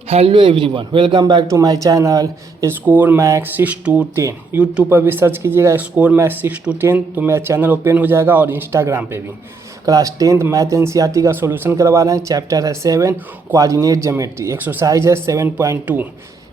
Hello everyone, welcome back to my channel score max 6 to 10। YouTube पर भी search कीजिएगा score max 6 to 10 तो मेरा चैनल ओपन हो जाएगा। और इंस्टाग्राम पे भी क्लास 10th मैथ एनसीईआरटी का सॉल्यूशन करवा रहे हैं। चैप्टर है 7 कोऑर्डिनेट ज्योमेट्री, एक्सरसाइज है 7.2।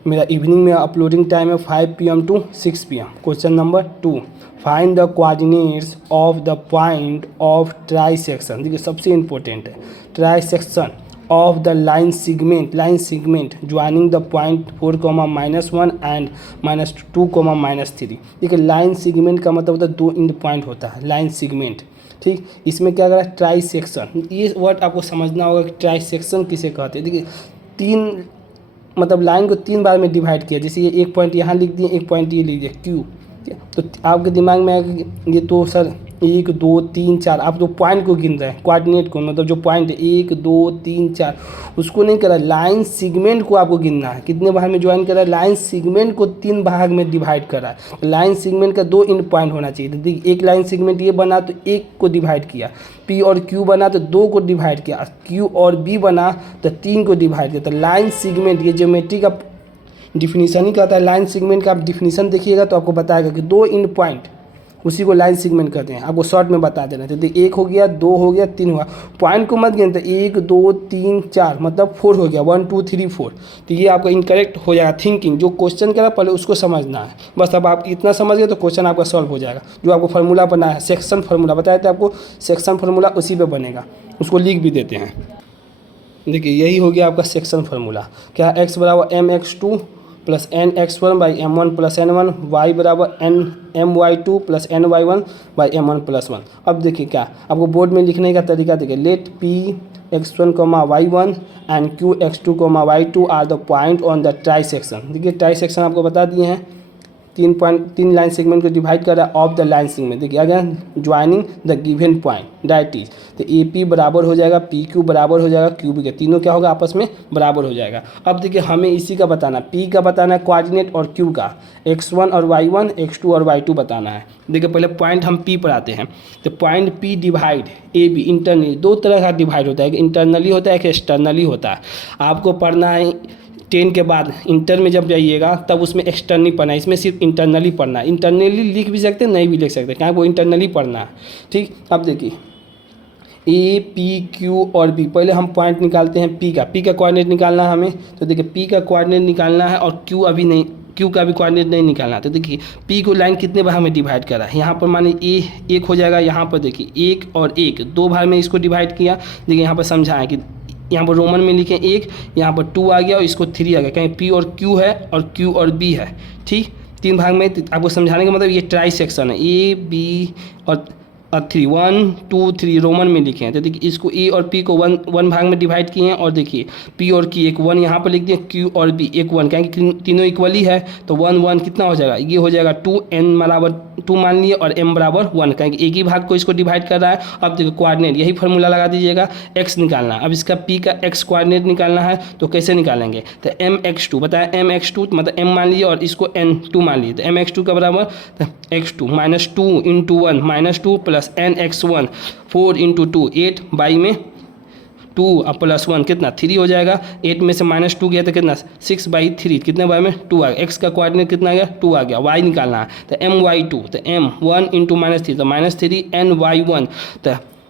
मेरा इवनिंग में अपलोडिंग टाइम है 5 PM to 6 PM। Question number 2, find the coordinates of the point of try section. देखिए सबसे इंपॉर्टेंट है try section of the line segment joining the point 4, -1 and -2, -3। देखिए line segment का मतलब होता है दो इंड पॉइंट होता है लाइन सेगमेंट। ठीक, इसमें क्या करा ट्राई सेक्शन, ये वर्ड आपको समझना होगा कि ट्राई सेक्शन किसे कहते हैं। देखिए तीन मतलब लाइन को तीन बार में डिवाइड किया, जैसे ये एक पॉइंट यहाँ लिख दिए, एक पॉइंट ये लिख दिया क्यू। तो आपके दिमाग में आएगा कि ये तो सर 1 2 3 4, आप जो पॉइंट को गिन रहे हैं कोऑर्डिनेट को, मतलब जो पॉइंट 1 2 3 4 उसको नहीं करा, लाइन सेगमेंट को आपको गिनना है। कितने भाग में ज्वाइन करा है, लाइन सेगमेंट को 3 भाग में डिवाइड करा है। लाइन सेगमेंट का 2 इंड पॉइंट होना चाहिए। तो देखिए एक लाइन सेगमेंट ये बना तो 1 को डिवाइड किया, पी और क्यू बना तो 2 को डिवाइड किया, क्यू और बी बना तो 3 को डिवाइड किया। तो लाइन सेगमेंट ये ज्योमेट्री का डिफिनीशन ही कहता है। लाइन सेगमेंट का आप डिफिनीशन देखिएगा तो आपको बताएगा कि 2 इंड पॉइंट उसी को लाइन सेगमेंट कहते हैं। आपको शॉर्ट में बता देना। तो देखिए 1 हो गया, 2 हो गया, 3 हुआ, पॉइंट को मत गिनते। 1 2 3 4 मतलब 4 हो गया, 1 2 3 4। तो ये आपका इनकरेक्ट हो जाएगा। थिंकिंग जो क्वेश्चन करा पहले उसको समझना है, बस अब आप इतना समझ गए तो क्वेश्चन आपका सॉल्व हो जाएगा। जो आपको फार्मूला बना है सेक्शन फार्मूला बताया था आपको, सेक्शन फार्मूला उसी पे बनेगा, उसको लिख भी देते हैं। देखिए यही हो गया आपका सेक्शन फार्मूला। क्या एक्स बराबर mx2 plus nx1 by m1 plus n1, y बराबर my2 plus ny1 by m1 plus 1। अब देखिए क्या आपको बोर्ड में लिखने का तरीका देखिए, let p x1, y1 and q x2, y2 are the point on the trisection. देखिए ट्राई सेक्शन आपको बता दिए हैं, 3 लाइन सेगमेंट को डिवाइड कर रहा है ऑफ द लाइन सेगमेंट। देखिए again joining the given point that is, तो ए पी बराबर हो जाएगा पी क्यू बराबर हो जाएगा क्यू बी का, तीनों क्या होगा आपस में बराबर हो जाएगा। अब देखिए हमें इसी का बताना, पी का बताना है कोऑर्डिनेट और क्यू का, x1 और y1, x2 और y2 बताना है। देखिए पहले पॉइंट हम पी पर आते हैं। तो point P divide A B internally, दो तरह का डिवाइड होता है, एक इंटरनली होता है एक एक्सटर्नली होता है। आपको पढ़ना है 10 के बाद इंटर में जब जाइएगा तब उसमें एक्सटर्नली पढ़ना है, इसमें सिर्फ इंटरनली पढ़ना है। इंटरनली लिख भी सकते हैं नहीं भी लिख सकते, क्या वो इंटरनली पढ़ना है। ठीक, अब देखिए ए पी क्यू और बी, पहले हम पॉइंट निकालते हैं पी का कोऑर्डिनेट निकालना है हमें। तो देखिए पी का कोऑर्डिनेट निकालना है और क्यू अभी नहीं, क्यू का भी कोऑर्डिनेट नहीं निकालना। तो देखिए पी को लाइन कितने भाग में डिवाइड करा है, यहाँ पर माने ए 1 हो जाएगा, यहाँ पर देखिए 1 और 1 2 भाग में इसको डिवाइड किया। देखिए यहाँ पर समझाएं कि यहाँ पर रोमन में लिखें 1, यहाँ पर 2 आ गया और इसको 3 आ गया, कहीं पी और क्यू है और क्यू और बी है। ठीक, 3 भाग में आपको समझाने का मतलब ये ट्राई सेक्शन है, ए बी और 3 1 2 3 रोमन में लिखे हैं। तो देखिए इसको ए और पी को वन भाग में डिवाइड किए हैं और देखिए पी और की एक 1 यहाँ पर लिख दिया, क्यू और बी एक 1, क्योंकि तीनों इक्वली है तो 1 1 कितना हो जाएगा, ये हो जाएगा 2, n बराबर 2 मान लिए और m बराबर 1, क्योंकि एक ही भाग को इसको डिवाइड कर रहा है। अब देखिए कोऑर्डिनेट यही फार्मूला लगा दीजिएगा, x निकालना। अब इसका p का x कोऑर्डिनेट निकालना है तो कैसे निकालेंगे, तो mx2 बताया, mx2 मतलब m मान लीजिए और इसको n2 मान लीजिए। तो mx2 का बराबर x2 minus 2 into 1 minus 2 plus nx1 4 into 2 8 by में 2 और प्लस 1 कितना 3 हो जाएगा। 8 में से -2 गया तो कितना 6/3, कितने बार में 2 आ गया। x का कोऑर्डिनेट कितना आ गया 2 आ गया। y निकालना है तो my2, तो m1 इंटू -3 तो -3 ny1,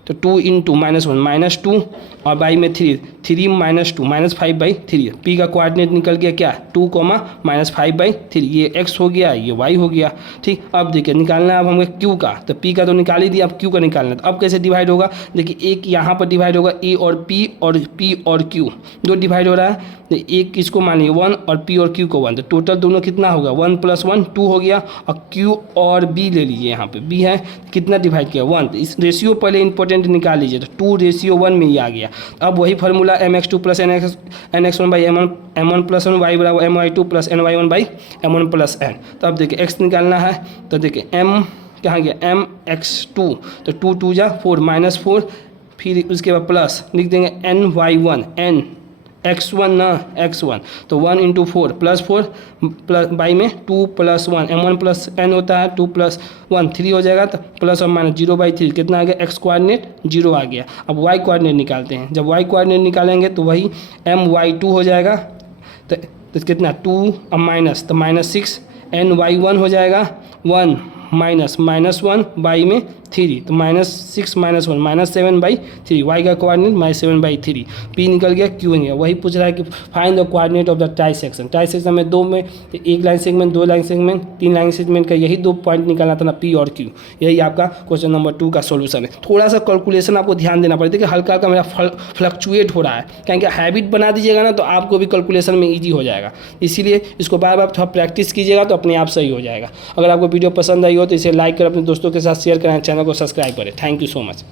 तो 2 इंटू -1 -2 और बाई में 3 3 -2 -5/3। पी का कोऑर्डिनेट निकल गया क्या 2, -5/3, ये x हो गया ये y हो गया। ठीक, अब देखिए निकालना है अब हमें क्यू का, तो पी का तो निकाल ही दिया, अब क्यू का निकालना है। तो अब कैसे डिवाइड होगा, देखिए एक यहाँ पर डिवाइड होगा ए और पी और क्यू दो डिवाइड हो रहा है। तो एक इसको मानिए 1 और पी और क्यू को 1, तो टोटल दोनों कितना होगा 1 + 1 2 हो गया। और क्यू और बी ले लीजिए, यहाँ पे बी है कितना डिवाइड किया 1, तो इस रेशियो पहले इंपॉर्टेंट निकाल लीजिए, तो 2:1 में ही आ गया। अब वही formula mx2 plus nx1 by m1 plus 1, y बराबर my2 plus ny1 by m1 plus n। तो अब देखिए x निकालना है, तो देखिए m कहाँ गया mx2, तो 2 2 जा 4 -4, फिर उसके बाद प्लस लिख देंगे ny1 n x1 ना x1, तो 1 इंटू 4 प्लस 4 प्लस बाई में 2 + 1 m1 प्लस n होता है, 2 + 1 3 हो जाएगा, तो प्लस और माइनस 0/3 कितना आ गया, x कोऑर्डिनेट 0 आ गया। अब y कोऑर्डिनेट निकालते हैं, जब y कोऑर्डिनेट निकालेंगे तो वही my2 हो जाएगा तो कितना 2 अब माइनस, तो -6 ny1 हो जाएगा 1 -1 y में 3, तो -6 -1 -7/3, y का कोऑर्डिनेट -7/3, p निकल गया, q निकल गया। वही पूछ रहा है कि find the coordinate of the trisection. Trisection में दो में एक लाइन सेगमेंट, दो लाइन सेगमेंट, तीन लाइन सेगमेंट का यही दो पॉइंट निकालना था ना, p और q। यही आपका क्वेश्चन नंबर 2 का सोल्यूशन है। थोड़ा सा कैलकुलेशन आपको ध्यान देना पड़ेगा कि हल्का हल्का मेरा फ्लक्चुएट हो रहा है, क्योंकि हैबिट बना दीजिएगा ना तो आपको भी कैलकुलेशन में ईजी हो जाएगा। इसीलिए इसको बार बार थोड़ा प्रैक्टिस कीजिएगा तो अपने आप सही हो जाएगा। अगर आपको वीडियो पसंद आई हो तो इसे लाइक करें, अपने दोस्तों के साथ शेयर करें, चैनल को सब्सक्राइब करें। Thank you so much.